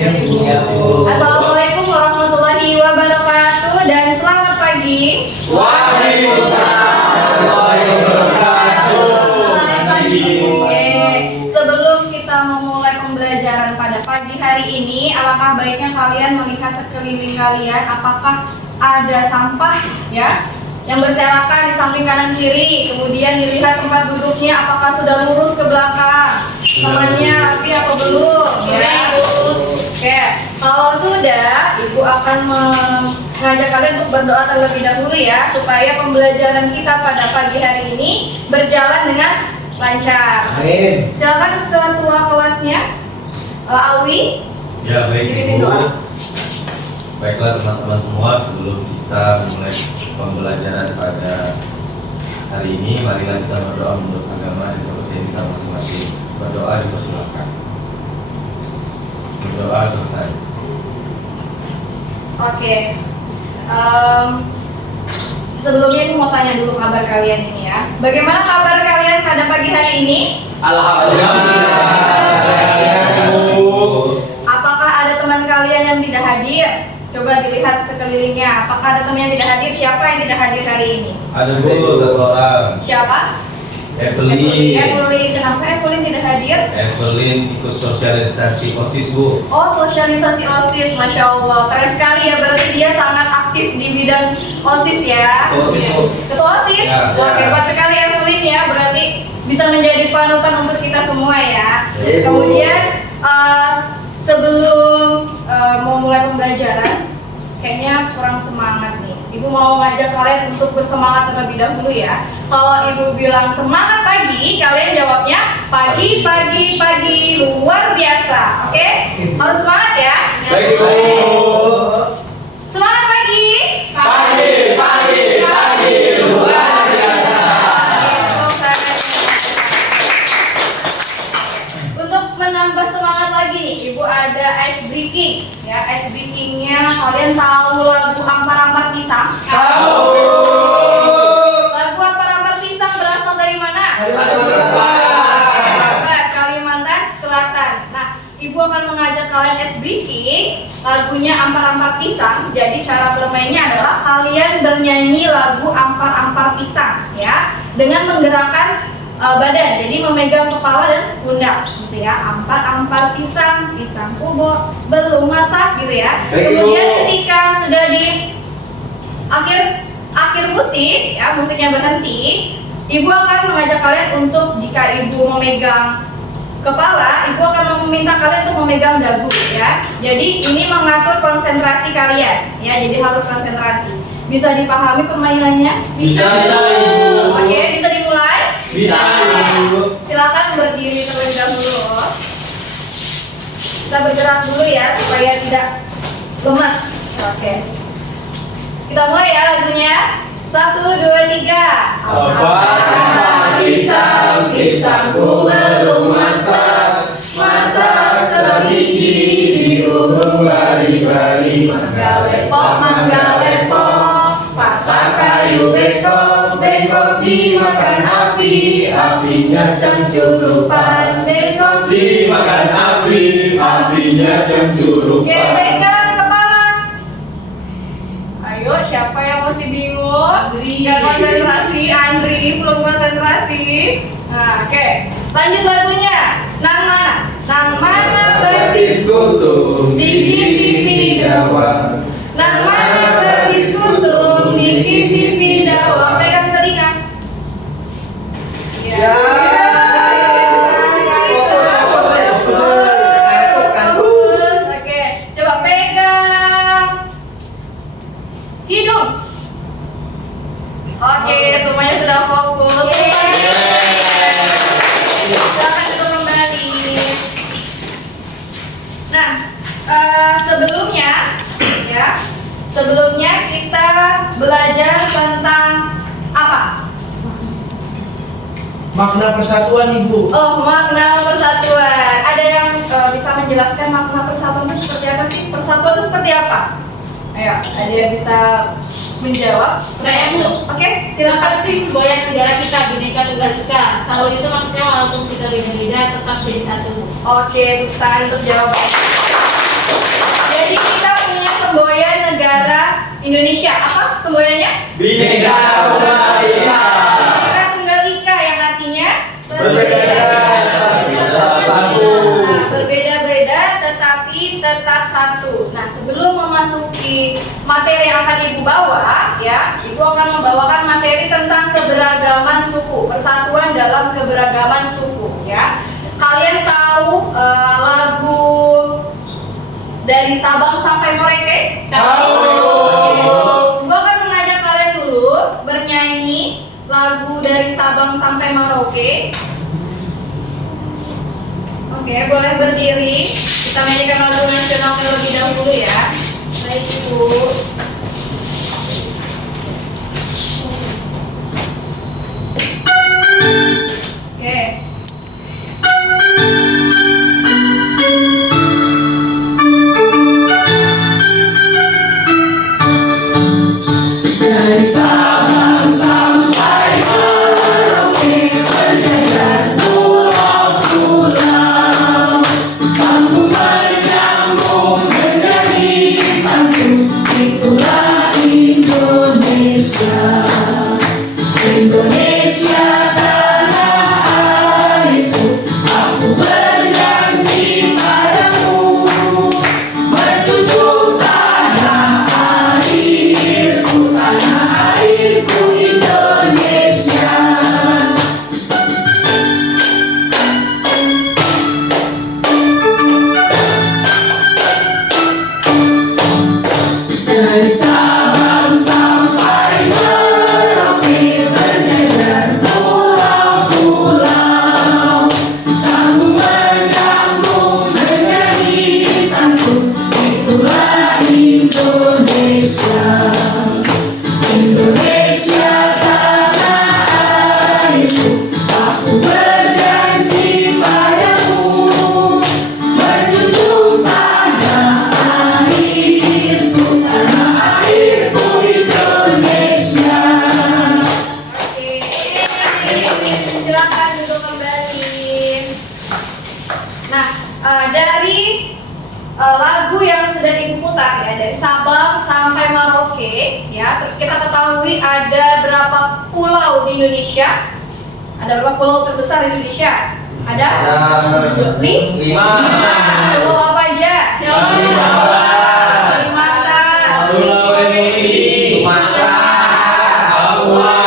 Siap, Bu. Assalamualaikum warahmatullahi wabarakatuh dan selamat pagi. Waalaikumsalam warahmatullahi wabarakatuh. Selamat pagi. Oke, sebelum kita memulai pembelajaran pada pagi hari ini, alangkah baiknya kalian melihat sekeliling kalian apakah ada sampah ya yang berserakan di samping kanan kiri. Kemudian dilihat tempat duduknya apakah sudah lurus ke belakang, temannya rapi apa belum ya. Oke, kalau sudah, Ibu akan mengajak kalian untuk berdoa terlebih dahulu ya, supaya pembelajaran kita pada pagi hari ini berjalan dengan lancar. Amin. Silakan ketua kelasnya, Alwi. Ya, baik Dipimpin Ibu. doa. Baiklah teman-teman semua, sebelum kita mulai pembelajaran pada hari ini, marilah kita berdoa menurut agama dan kepercayaan kita masing-masing. Berdoa dipersilakan. Berdoa selesai. Oke. Sebelumnya aku mau tanya dulu kabar kalian ini ya. Bagaimana kabar kalian pada pagi hari ini? Apakah ada teman kalian yang tidak hadir? Coba dilihat sekelilingnya. Apakah ada teman yang tidak hadir? Siapa yang tidak hadir hari ini? Ada dulu satu orang, Siapa? Evelyn. Evelyn. Kenapa Evelyn tidak hadir? Evelyn ikut sosialisasi OSIS, Bu. Oh, sosialisasi OSIS, Masya Allah. Keren sekali ya, berarti dia sangat aktif di bidang OSIS ya. OSIS, Bu. Ketua OSIS? Ya, Wah, ya. hebat sekali Evelyn ya, berarti bisa menjadi panutan untuk kita semua ya. Ya, Bu. Kemudian sebelum mau mulai pembelajaran, kayaknya kurang semangat nih. Ibu mau ngajak kalian untuk bersemangat terlebih dahulu ya. Kalau Ibu bilang semangat pagi, kalian jawabnya pagi, pagi, pagi luar biasa. Oke? Harus semangat ya. Baik, Bu. Semangat pagi. Pagi, luar biasa. Untuk menambah semangat lagi nih, Ibu ada ice breaking ya. Ice breakingnya kalian tahu lagu Ampar-Ampar Pisang? Tahu. Lagu Ampar-Ampar Pisang berasal dari mana? Kalimantan Selatan. Nah, Ibu akan mengajak kalian ice breaking lagunya Ampar-Ampar Pisang. Jadi cara bermainnya adalah kalian bernyanyi lagu Ampar-Ampar Pisang ya, dengan menggerakkan badan, jadi memegang kepala dan pundak gitu ya. Ampar-ampar pisang, pisang kubo belum masak gitu ya. Baik, Kemudian Ibu. ketika sudah di akhir musik ya, musiknya berhenti, Ibu akan mengajak kalian untuk, jika Ibu memegang kepala, Ibu akan meminta kalian untuk memegang dagu ya. Jadi ini mengatur konsentrasi kalian ya, jadi harus konsentrasi. Bisa dipahami permainannya? Bisa, Ibu. Oke, bisa dimulai? Bisa, Ibu. Silakan berdiri terlebih dahulu. Kita bergerak dulu ya supaya tidak lemas. Oke. Kita mulai ya lagunya. 1, 2, 3. Ampar-ampar pisang, pisangku belum masak. Masak sebiji di urung bari-bari. Mangga lepok, patah kayu bengkok. Bengkok dimakan api, apinya cemcurupan. Bengkok dimakan api, apinya Oke, cemcurupan. pegang kepala. Ayo, siapa yang masih bingung? Gak konsentrasi, Andri belum konsentrasi. Nah, oke. Lanjut lagunya. Nang mana? Nang mana betis? Betis kutung, Dikit pipi dawan. Nang mana betis kuntung? Dikit pipi dawang. Pegang telinga. Ya. Fokus. Oke, coba pegang hidung. Oke, semuanya sudah fokus. Silakan duduk kembali. Nah, sebelumnya kita belajar tentang apa? Makna persatuan, Ibu. Oh, makna persatuan. Ada yang bisa menjelaskan makna persatuan itu seperti apa sih? Persatuan itu seperti apa? Ayo, ada yang bisa menjawab? Saya, Bu. Oke, silakan. Seperti semboyan negara kita, Bhinneka Tunggal Ika. Selalu itu maksudnya walaupun kita beda-beda tetap jadi satu. Oke, tepuk tangan untuk jawaban. Indonesia. Apa semboyannya? Bhinneka Tunggal Ika. Bhinneka Tunggal Ika yang artinya Berbeda tapi tetap satu. Nah, berbeda-beda tetapi tetap satu. Nah, sebelum memasuki materi yang akan Ibu bawa, ya, Ibu akan membawakan materi tentang keberagaman suku, persatuan dalam keberagaman suku, ya. Kalian tahu lagu dari Sabang sampai Merauke? Tahu. Gue akan mengajak kalian dulu bernyanyi lagu dari Sabang sampai Merauke. Oke, boleh berdiri. Kita nyanyikan lagu nasional terlebih dahulu ya. Baik Ibu. Oke. Dari Sabang sampai Merauke berjajar pulau-pulau, sambung menyambung menjadi satu, itulah Indonesia. Indonesia tanah airku, aku berjanji padamu, menjunjung tanah airku, tanah airku Indonesia. Dari Sabang sampai Merauke berjajar pulau-pulau, sambung menyambung menjadi satu, itulah Indonesia. Indonesia tanah airku, aku berjanji padamu, menjunjung tanah airku, tanah airku Indonesia. Oke. Silakan duduk kembali. Nah, dari lagu yang sudah Ibu putar ya, dari Sabang sampai Merauke ya, kita ketahui ada berapa pulau di Indonesia? Ada berapa pulau terbesar di Indonesia? Ada? Lima. Pulau apa aja? Jawa. Kalimantan. Sulawesi, Sumatera, Papua.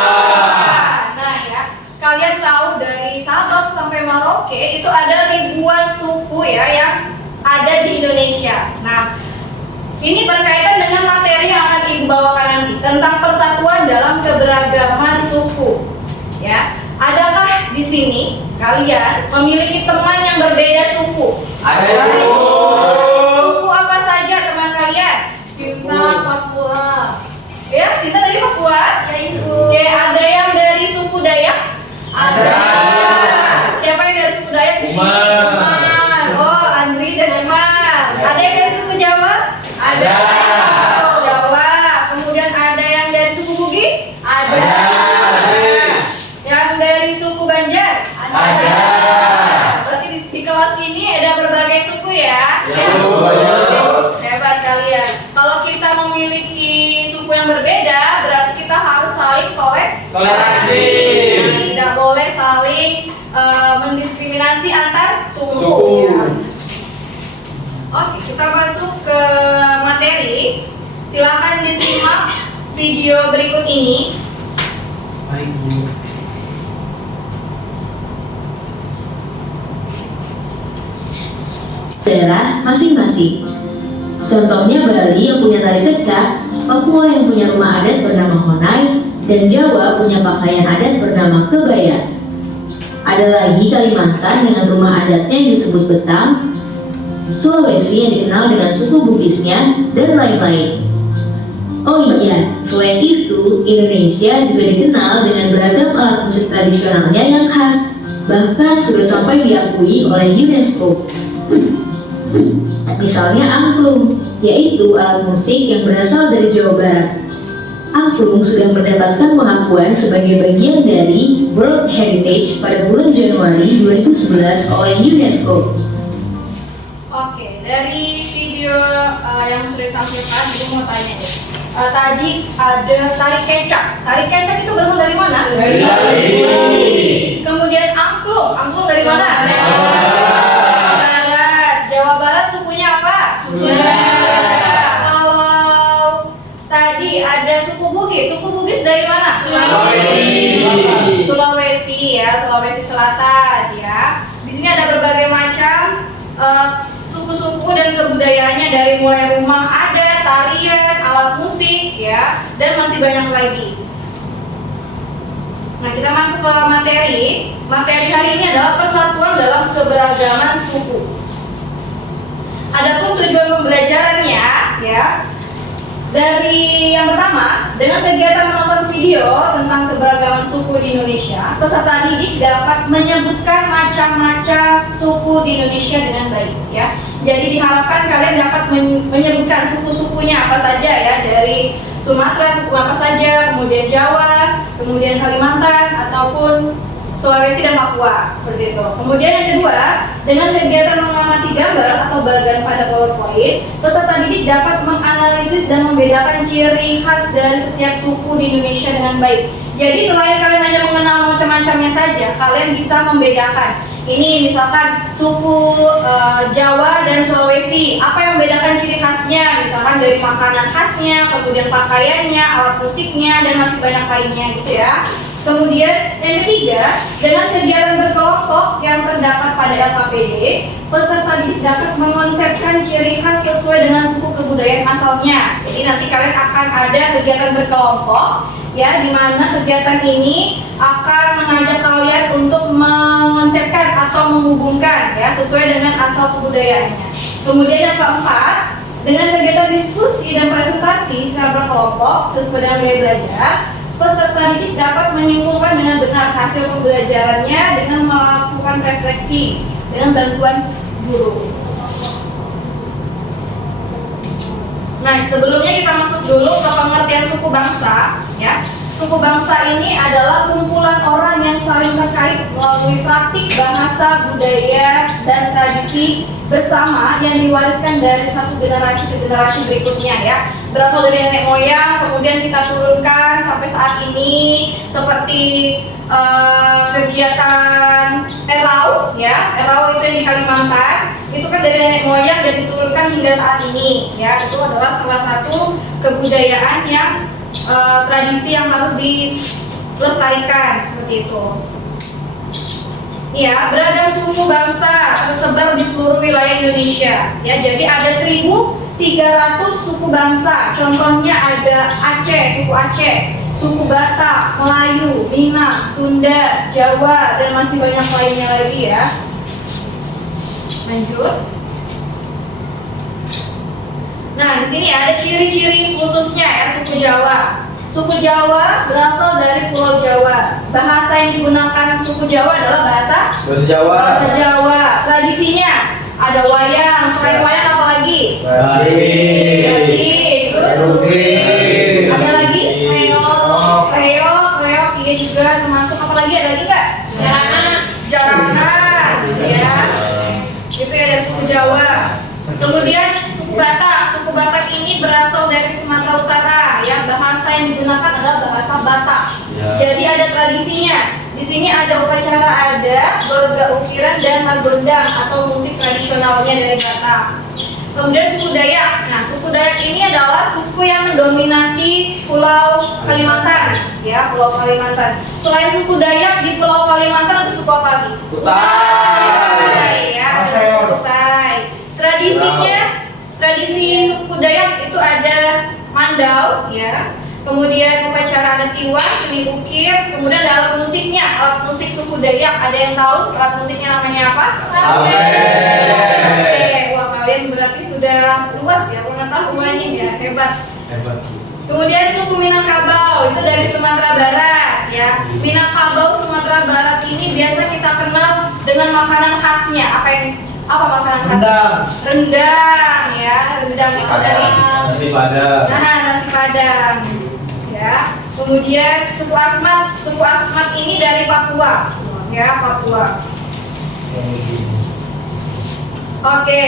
Nah ya, kalian tahu dari Sabang sampai Merauke itu ada ribuan suku ya yang ada di Indonesia. Nah, ini berkaitan dengan materi yang akan Ibu bawakan nanti tentang persatuan dalam keberagaman suku. Ya, adakah di sini kalian memiliki teman yang berbeda suku? Ada itu. Suku apa saja teman kalian? Sinta, Papua. Ya, Sinta dari Papua. Ya, Ibu. Oke, ada yang dari suku Dayak? Ada. Siapa yang dari suku Dayak? Umar. Oh, Andri dan Umar. Ada yang dari suku Jawa? Ada. Jawa. Kemudian ada yang dari suku Bugis? Ada. Yang dari suku Banjar? Ada. Berarti di kelas ini ada berbagai suku ya? Ya, Bu. Hebat kalian. Kalau kita memiliki suku yang berbeda, berarti kita harus saling Toleransi. Tidak boleh saling mendiskriminasi antar suku. Suku. Ya. Oke, kita masuk ke materi. Silakan disimak video berikut ini. Baik Bu. Daerah masing-masing. Contohnya Bali yang punya tari kecak, Papua yang punya rumah adat bernama Honai, dan Jawa punya pakaian adat bernama kebaya. Ada lagi Kalimantan dengan rumah adatnya yang disebut betang, Sulawesi yang dikenal dengan suku Bugisnya, dan lain-lain. Oh iya, selain itu, Indonesia juga dikenal dengan beragam alat musik tradisionalnya yang khas, bahkan sudah sampai diakui oleh UNESCO. Misalnya angklung, yaitu alat musik yang berasal dari Jawa Barat. Angklung sudah mendapatkan pengakuan sebagai bagian dari World Heritage pada bulan Januari 2011 oleh UNESCO. Oke, dari video yang sudah ditampilkan, Ibu mau tanya deh. tadi ada tari kecak. Tari kecak itu berasal dari mana? Dari Bali. Kemudian angklung. Angklung dari mana? Barat. Jawa Barat sukunya apa? Sunda. Kalau tadi ada suku Bugis. Suku Bugis dari mana? Sulawesi. Sulawesi ya, Sulawesi Selatan ya. Di sini ada berbagai macam suku-suku dan kebudayaannya, dari mulai rumah adat, tarian, alat musik ya, dan masih banyak lagi. Nah, kita masuk ke materi. Materi hari ini adalah persatuan dalam keberagaman suku. Adapun tujuan pembelajarannya ya, dari yang pertama, dengan kegiatan menonton video tentang keberagaman suku di Indonesia, peserta didik dapat menyebutkan macam-macam suku di Indonesia dengan baik ya. Jadi diharapkan kalian dapat menyebutkan suku-sukunya apa saja ya, dari Sumatera suku apa saja, kemudian Jawa, kemudian Kalimantan ataupun Sulawesi dan Papua, seperti itu. Kemudian yang kedua, dengan kegiatan mengamati gambar atau bagan pada PowerPoint, peserta didik dapat menganalisis dan membedakan ciri khas dari setiap suku di Indonesia dengan baik. Jadi selain kalian hanya mengenal macam-macamnya saja, kalian bisa membedakan. Ini misalkan suku Jawa dan Sulawesi, apa yang membedakan ciri khasnya? Misalkan dari makanan khasnya, kemudian pakaiannya, alat musiknya, dan masih banyak lainnya gitu ya. Kemudian yang ketiga, dengan kegiatan berkelompok yang terdapat pada LKPD, peserta didik dapat mengonsepkan ciri khas sesuai dengan suku kebudayaan asalnya. Jadi nanti kalian akan ada kegiatan berkelompok ya, di mana kegiatan ini akan mengajak kalian untuk mengonsepkan atau menghubungkan ya, sesuai dengan asal kebudayaannya. Kemudian yang keempat, dengan kegiatan diskusi dan presentasi secara berkelompok sesuai dengan gaya belajar, peserta didik dapat menyimpulkan dengan benar hasil pembelajarannya dengan melakukan refleksi dengan bantuan guru. Nah, sebelumnya kita masuk dulu ke pengertian suku bangsa ya. Suku bangsa ini adalah kumpulan orang yang saling terkait melalui praktik bahasa, budaya, dan tradisi bersama yang diwariskan dari satu generasi ke generasi berikutnya ya. Berasal dari nenek moyang, kemudian kita turunkan sampai saat ini, seperti kegiatan Erau ya. Erau itu yang di Kalimantan, itu kan dari nenek moyang dan diturunkan hingga saat ini ya. Itu adalah salah satu kebudayaan yang tradisi yang harus dilestarikan, seperti itu. Ya, beragam suku bangsa tersebar di seluruh wilayah Indonesia. Ya, jadi ada 1.300 suku bangsa. Contohnya ada Aceh, suku Aceh, suku Batak, Melayu, Minang, Sunda, Jawa, dan masih banyak lainnya lagi ya. Lanjut. Nah, di sini ada ciri-ciri khususnya ya suku Jawa. Suku Jawa berasal dari Pulau Jawa. Bahasa yang digunakan suku Jawa adalah bahasa Jawa. Bahasa Jawa. Tradisinya ada wayang. Selain wayang apa lagi? Batik. Terus ada lagi? Reog. Reog, iya juga termasuk. Apa lagi? Ada lagi nggak? Jaranan, ya. Itu ya dari suku Jawa. Kemudian suku Batak. Suku Batak ini berasal dari Sumatera Utara. Ya, bahasa yang digunakan adalah bahasa Batak. Ya. Jadi ada tradisinya. Di sini ada upacara adat, gorga ukiran, dan magondang atau musik tradisionalnya dari Batak. Kemudian suku Dayak. Nah, suku Dayak ini adalah suku yang mendominasi Pulau Kalimantan, ya, Pulau Kalimantan. Selain suku Dayak di Pulau Kalimantan ada suku apa lagi? Kutai. Ya, Maseor. Kutai. Tradisinya, tradisi suku Dayak itu ada mandau, ya. Kemudian upacara adat Tiwak, seni ukir, kemudian ada alat musiknya, alat musik suku Dayak. Ada yang tahu alat musiknya namanya apa? Sampai. Wah, kalian berarti sudah luas ya pengetahuannya ya, hebat. Kemudian suku Minangkabau itu dari Sumatera Barat ya. Minangkabau Sumatera Barat ini biasa kita kenal dengan makanan khasnya. Apa makanan khas? Rendang ya. Rendang itu dari Nasi Padang. Nah, nasi Padang. Ya. Kemudian suku Asmat ini dari Papua. Ya, Papua. Oke.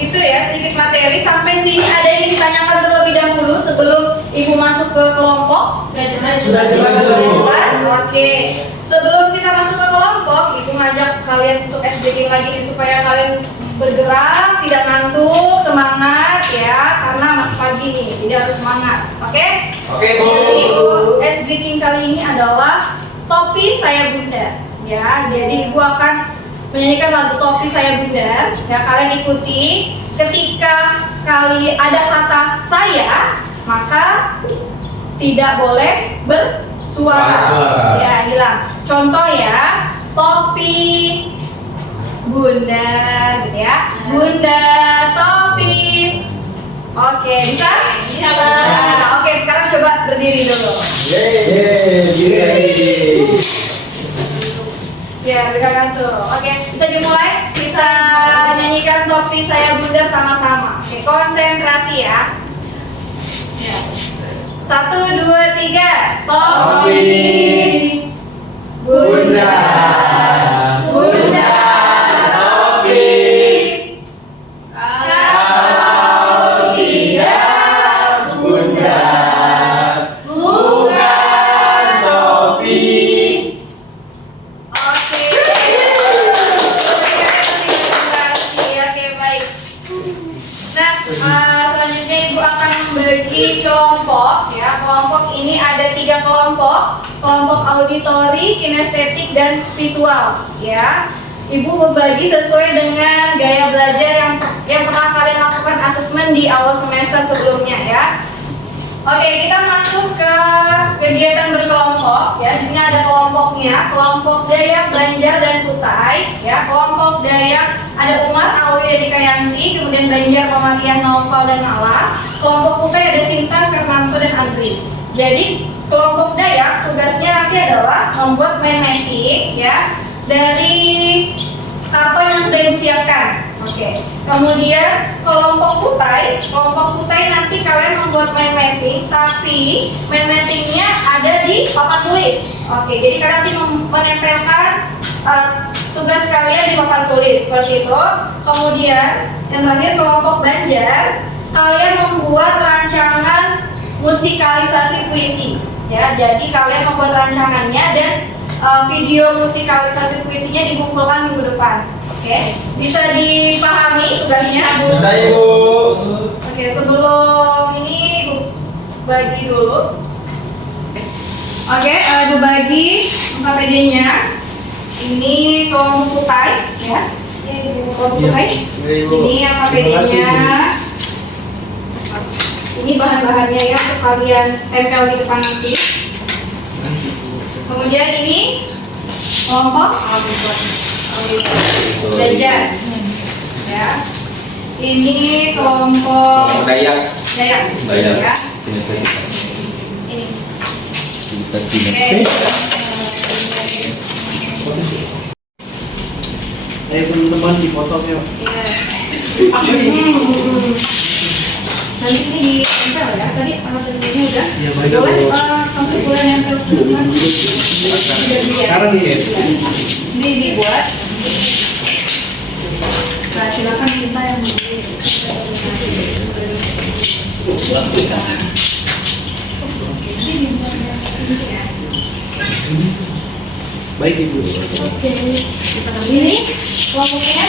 itu ya sedikit materi. Sampai sini ada yang ingin ditanyakan terlebih dahulu sebelum ibu masuk ke kelompok? Sudah jelas. Oke. Sebelum kita masuk ke kelompok, ibu ngajak kalian untuk SBK lagi nih, supaya kalian bergerak, tidak ngantuk, semangat ya, karena masih pagi nih, jadi harus semangat. Oke? Oke, Bu. Jadi SBK kali ini adalah Topi Saya Bundar. Ya, jadi ibu akan menyanyikan lagu Topi Saya Bundar. Ya, kalian ikuti. Ketika kali ada kata saya, maka tidak boleh bersuara. Ya, hilang. Contoh ya, topi bunda, gitu ya. Bunda topi. Oke, bisa? Bisa. Nah, oke, sekarang coba berdiri dulu. Ya, berikan tuh. Oke, bisa dimulai? Bisa nyanyikan Topi Saya Bundar sama-sama. Oke, konsentrasi ya. Ya. 1, 2, 3. Topi Bunda. Bunda topi. Kalau tidak Bunda, bukan topi. Oke. Oke, baik. Nah, selanjutnya ibu akan membagi kelompok ya. Kelompok ini ada 3 kelompok. Kelompok auditori, kinestetik, dan visual ya. Ibu membagi sesuai dengan gaya belajar yang pernah kalian lakukan asesmen di awal semester sebelumnya ya. Oke, kita masuk ke kegiatan berkelompok ya. Di sini ada kelompoknya, kelompok Dayak, Banjar, dan Kutai ya. Kelompok Dayak ada Umar, Alwi, dan Dikayanti, kemudian Banjar, Pamarian, Naufal, dan Nala. Kelompok Kutai ada Sinta, Kermanto, dan Andri. Jadi kelompok Dayak tugasnya nanti adalah membuat mind mapping ya dari karton yang sudah disiapkan. Oke. Kemudian kelompok Kutai nanti kalian membuat mind mapping, tapi mind mappingnya ada di papan tulis. Oke. Jadi kalian nanti menempelkan tugas kalian di papan tulis seperti itu. Kemudian yang terakhir kelompok Banjar, kalian membuat rancangan musikalisasi puisi ya. Jadi kalian membuat rancangannya dan video musikalisasi puisinya dikumpulkan minggu depan. Oke, bisa dipahami tugasnya, Bu? Bisa, Ibu. Oke, sebelum ini Ibu bagi dulu. Oke, Ibu bagi KPD-nya. Ini kelompok Kutai ya. Kelompok Kutai. Ini yang KPD-nya. Ini bahan-bahannya ya untuk kalian tempel di depan nanti. Kemudian ini kelompok Banjar ya. Ini kelompok Dayak. ya. Ini. Ayo teman-teman di foto ya. Nanti ini ditempel ya. Tadi alat tentunya udah. Ya, baik, boleh Bu. kamu boleh nempel ke depan. Sekarang ya. Ini dibuat. Nah, silakan kita yang Baik Ibu. Oke. Ini kelompoknya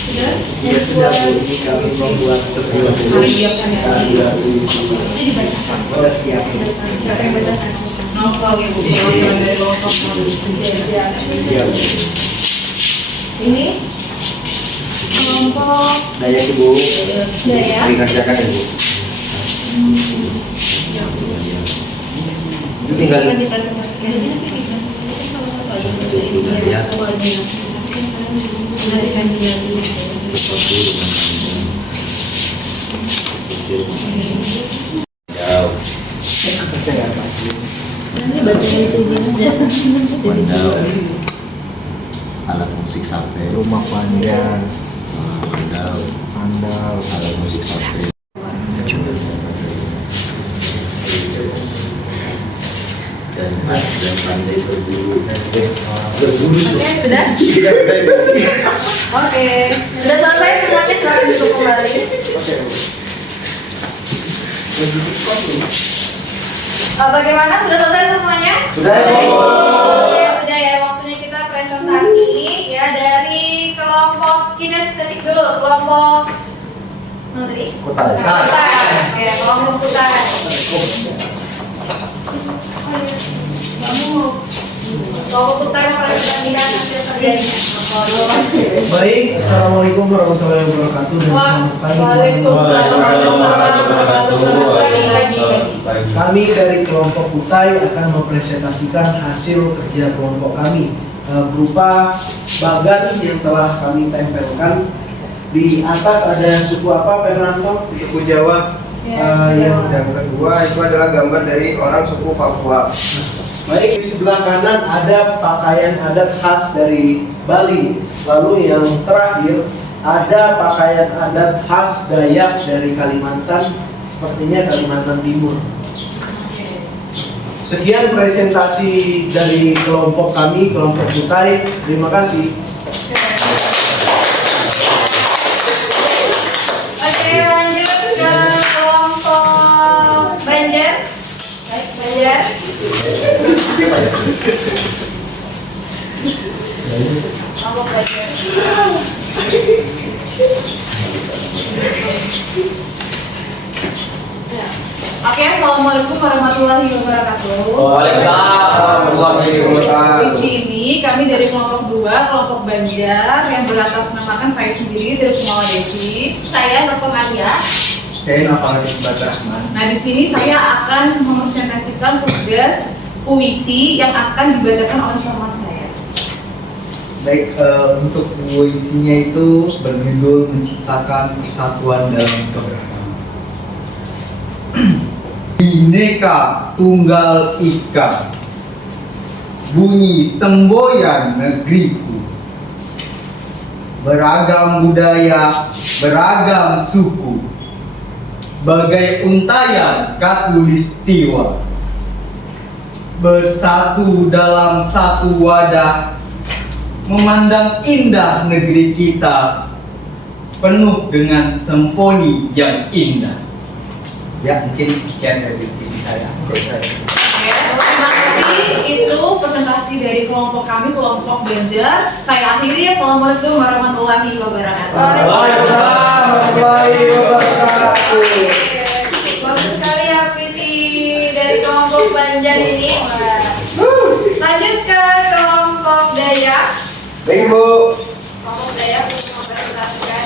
sudah. Ya sudah Bu, ini kami membuat sebuah puisi. Ini dibacakan. Sudah siap. Siapa yang bacakan? Novel ya Bu. Dari kelompok Ya. Ini kelompok Dayak Ibu. Dayak. Dikerjakan Ibu. Itu tinggal Jauh. Wandau. Alat musik sampai. rumah panjang, Wandau. andal. Alat musik sampai. Dan pandai berburu. sudah? Oke, sudah selesai semuanya, silakan duduk kembali. Bagaimana? Sudah selesai semuanya? Sudah. Oke, sudah ya. Waktunya kita presentasi ya dari kelompok kinestetik dulu. Kelompok mana tadi? Kutai. Oke, kelompok kutai. Kelompok kutai mempresentasikan hasil kerjanya. Baik, assalamualaikum warahmatullahi wabarakatuh dan selamat pagi. Waalaikumsalam warahmatullahi wabarakatuh. Kami dari kelompok Kutai akan mempresentasikan hasil kerja kelompok kami berupa bagan yang telah kami tempelkan. Di atas ada suku apa, Fernando? Suku Jawa. Yang kedua itu adalah gambar dari orang suku Papua. Baik, di sebelah kanan ada pakaian adat khas dari Bali. Lalu yang terakhir ada pakaian adat khas Dayak dari Kalimantan, sepertinya Kalimantan Timur. Sekian presentasi dari kelompok kami, kelompok Kutai. Terima kasih. Oke, lanjut ke kelompok Banjar. Banjar. Kelompok Banjar. Ya. Oke, assalamualaikum warahmatullahi wabarakatuh. Waalaikumsalam warahmatullahi wabarakatuh. Di sini kami dari kelompok 2, kelompok Banjar yang beratasnamakan saya sendiri dari Kumawa Devi. Saya Bapak Maria. Saya Nafal Rahman. Nah, di sini saya akan mempresentasikan tugas puisi yang akan dibacakan oleh teman saya. Baik, untuk puisinya itu berjudul Menciptakan Persatuan dalam Keberagaman. Bhinneka Tunggal Ika, bunyi semboyan negeriku. Beragam budaya, beragam suku, bagai untayan katulistiwa. Bersatu dalam satu wadah, memandang indah negeri kita, penuh dengan simfoni yang indah. Ya, mungkin sekian dari visi saya. Selesai. Ya, terima kasih. Itu presentasi dari kelompok kami, kelompok Banjar. Saya akhiri. Assalamualaikum warahmatullahi wabarakatuh. Waalaikumsalam warahmatullahi wabarakatuh. Bagus sekali ya visi dari kelompok Banjar ini. Lanjut ke kelompok Dayak. Baik, Bu. Kelompok Dayak untuk mempresentasikan.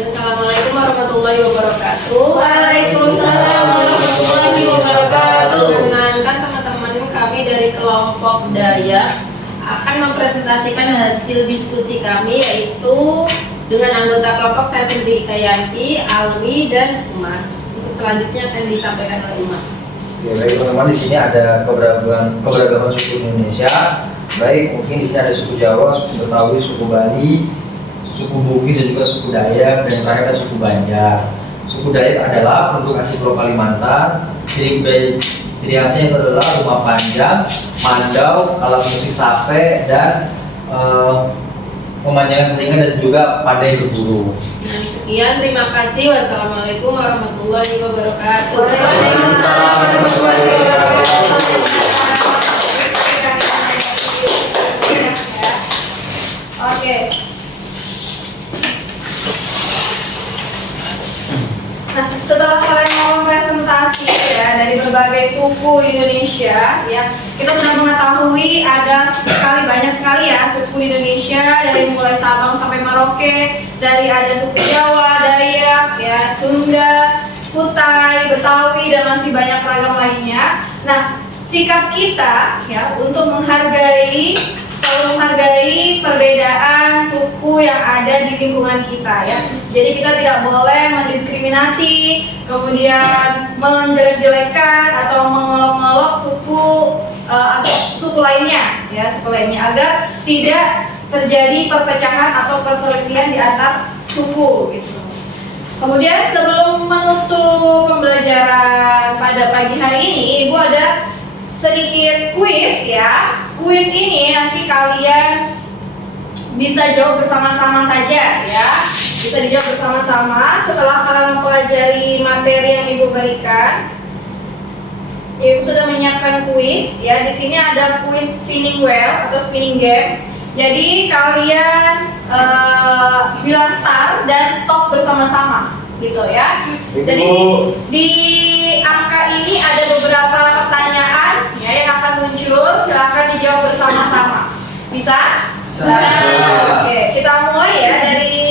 Assalamualaikum warahmatullahi wabarakatuh. Waalaikumsalam warahmatullahi wabarakatuh. Mengenalkan teman-teman kami dari kelompok Dayak akan mempresentasikan hasil diskusi kami, yaitu dengan anggota kelompok saya sendiri Kayanti, Alwi, dan Umar. Untuk selanjutnya akan disampaikan oleh Umar. Ya, baik teman-teman, di sini ada keberagaman suku Indonesia. Baik, mungkin di sini ada suku Jawa, suku Betawi, suku Bali, suku Bugis dan juga suku Dayak, dan yang terakhir ada suku Banjar. Suku Dayak adalah penduduk asli Pulau Kalimantan. Ciri khasnya itu adalah rumah panjang, mandau, alat musik sape, dan pemanjangan telinga dan juga pandai berburu. Nah, sekian, terima kasih. Wassalamualaikum warahmatullahi wabarakatuh. Waalaikumsalam warahmatullahi wabarakatuh. Oke. Nah, setelah kalian mau presentasi ya dari berbagai suku di Indonesia, ya kita sudah mengetahui ada banyak sekali ya suku di Indonesia, dari mulai Sabang sampai Merauke, dari ada suku Jawa, Dayak, ya Sunda, Kutai, Betawi, dan masih banyak ragam lainnya. Nah, sikap kita ya untuk selalu menghargai perbedaan suku yang ada di lingkungan kita ya. Jadi kita tidak boleh mendiskriminasi, kemudian menjelek-jelekan atau mengolok-olok suku lainnya ya, suku lainnya, agar tidak terjadi perpecahan atau perselisihan di antar suku gitu. Kemudian sebelum menutup pembelajaran pada pagi hari ini, Ibu ada sedikit kuis ya. Kuis ini nanti kalian bisa jawab bersama-sama saja ya. Bisa dijawab bersama-sama setelah kalian mempelajari materi yang Ibu berikan. Ibu sudah menyiapkan kuis ya. Di sini ada kuis spinning wheel atau spinning game. Jadi kalian bilang start dan stop bersama-sama gitu ya. Jadi di angka ini ada beberapa pertanyaan ya yang akan muncul. Silakan dijawab bersama-sama. Bisa? Bisa. Oke, kita mulai ya dari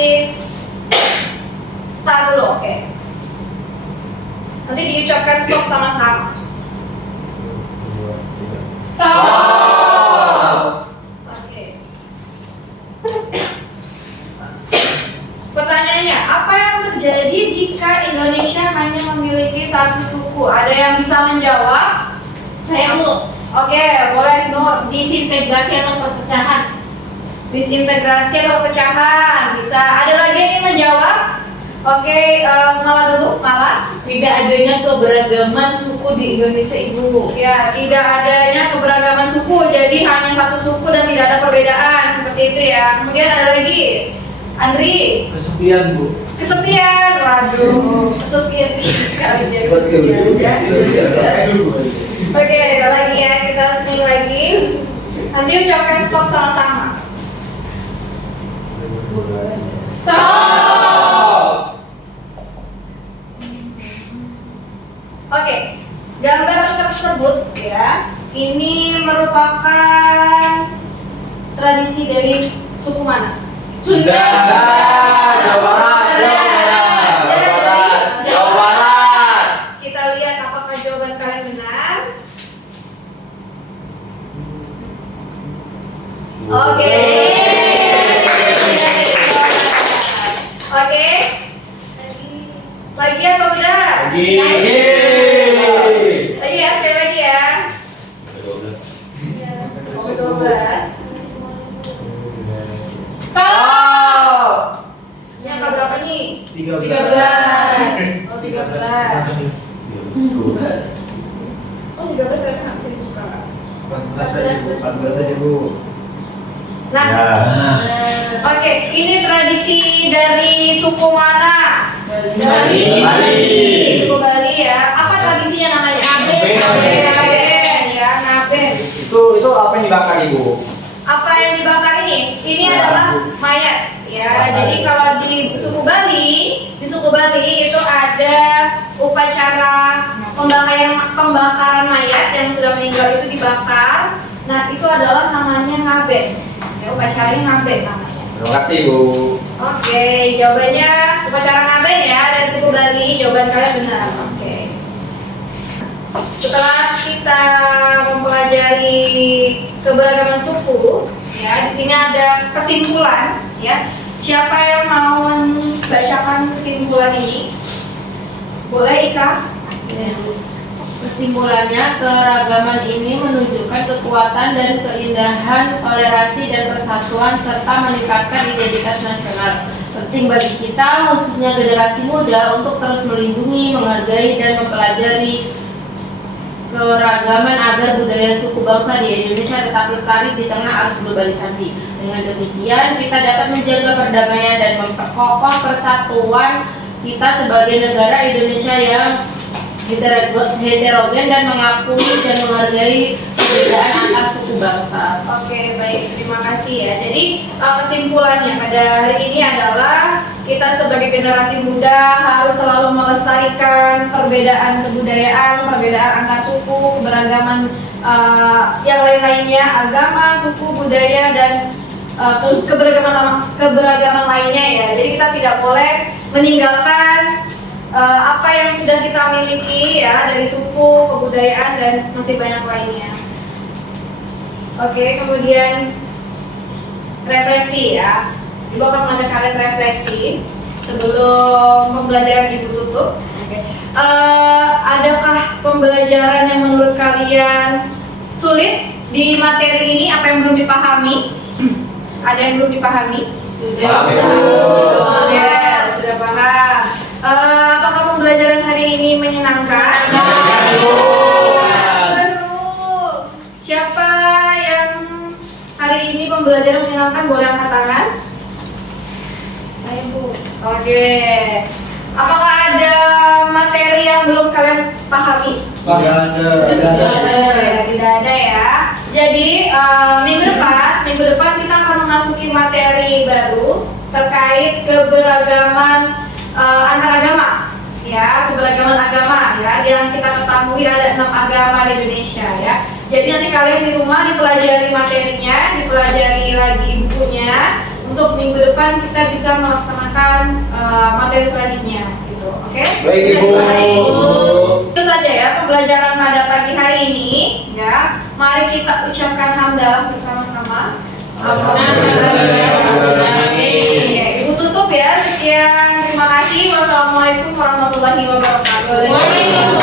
start dulu. Oke. Nanti diucapkan stop sama-sama. Stop. Oke. Pertanyaannya, apa yang terjadi jika Indonesia hanya memiliki satu suku? Ada yang bisa menjawab? Saya Bu, Oke, boleh Nur. disintegrasi atau perpecahan. Disintegrasi atau pecahan? Bisa. Ada lagi yang ingin menjawab? Oke, Mala dulu, Mala. Tidak adanya keberagaman suku di Indonesia, Ibu. Ya, tidak adanya keberagaman suku, jadi hanya satu suku dan tidak ada perbedaan seperti itu ya. Kemudian ada lagi, Andri. Kesepian, Bu. Kesepian, waduh, kesepian sekali jadi kesepian ya. Oke, ada lagi ya, kita spin lagi. Nanti ucapkan stop sama-sama. Stop. Oke, gambar tersebut ya, ini merupakan tradisi dari suku mana? Sunda. Jawa Barat. Kita lihat apakah jawaban kalian benar. Oke. Oke. Lagi atau tidak? Lagi. Lagi ya, sekali lagi ya. 12. Stop. Ini angka berapa nih? 13. 13. Oh, 13. Oh, 13 ternyata nggak bisa dibuka. 14 aja, Bu. 14 aja, Bu. Nah, oke, ini tradisi dari suku mana? Bali. Suku Bali ya. Apa tradisinya namanya? Ngaben ya, ngaben. Itu apa yang dibakar Ibu? Apa yang dibakar ini? Ini adalah mayat ya. Jadi kalau di suku Bali itu ada upacara pembakaran mayat yang sudah meninggal itu dibakar. Nah, itu adalah namanya ngaben. Ya, upacaranya ngaben namanya. Terima kasih Bu. Oke, jawabannya upacara ngaben ya dari suku Bali. Jawaban kalian benar. Oke. Setelah kita mempelajari keberagaman suku, ya di sini ada kesimpulan, ya. Siapa yang mau membacakan kesimpulan ini? Boleh, Ika? Kesimpulannya, keragaman ini menunjukkan kekuatan dan keindahan, toleransi dan persatuan serta meningkatkan identitas nasional. Penting bagi kita, khususnya generasi muda, untuk terus melindungi, menghargai dan mempelajari keragaman agar budaya suku bangsa di Indonesia tetap lestari di tengah arus globalisasi. Dengan demikian, kita dapat menjaga perdamaian dan memperkokoh persatuan kita sebagai negara Indonesia yang heterogen dan mengakui dan menghargai perbedaan antar suku bangsa. Oke, baik. Terima kasih ya. Jadi kesimpulannya pada hari ini adalah kita sebagai generasi muda harus selalu melestarikan perbedaan kebudayaan, perbedaan antar suku, keberagaman yang lain-lainnya, agama, suku, budaya dan keberagaman lainnya ya. Jadi kita tidak boleh meninggalkan apa yang sudah kita miliki ya dari suku, kebudayaan dan masih banyak lainnya. Oke, kemudian refleksi ya. Ibu akan mengajak kalian refleksi sebelum pembelajaran Ibu tutup. Adakah pembelajaran yang menurut kalian sulit di materi ini? Apa yang belum dipahami? Ada yang belum dipahami? Sudah. Ya, sudah paham. Apakah pembelajaran hari ini menyenangkan? Seru. Siapa yang hari ini pembelajaran menyenangkan boleh angkat tangan? Ayo Bu. Oke. Apakah ada materi yang belum kalian pahami? Tidak ada. Tidak ada ya. Jadi minggu depan kita akan memasuki materi baru terkait keberagaman antaragama, ya, keberagaman agama, ya, yang kita ketahui ada 6 agama di Indonesia, ya. Jadi nanti kalian di rumah dipelajari materinya, dipelajari lagi bukunya. Untuk minggu depan kita bisa melaksanakan materi selanjutnya, gitu, oke? Baik Ibu. Itu saja ya pembelajaran pada pagi hari ini, ya. Mari kita ucapkan hamdalah bersama-sama. Ibu tutup ya. Sekian, terima kasih. Wassalamualaikum warahmatullahi wabarakatuh.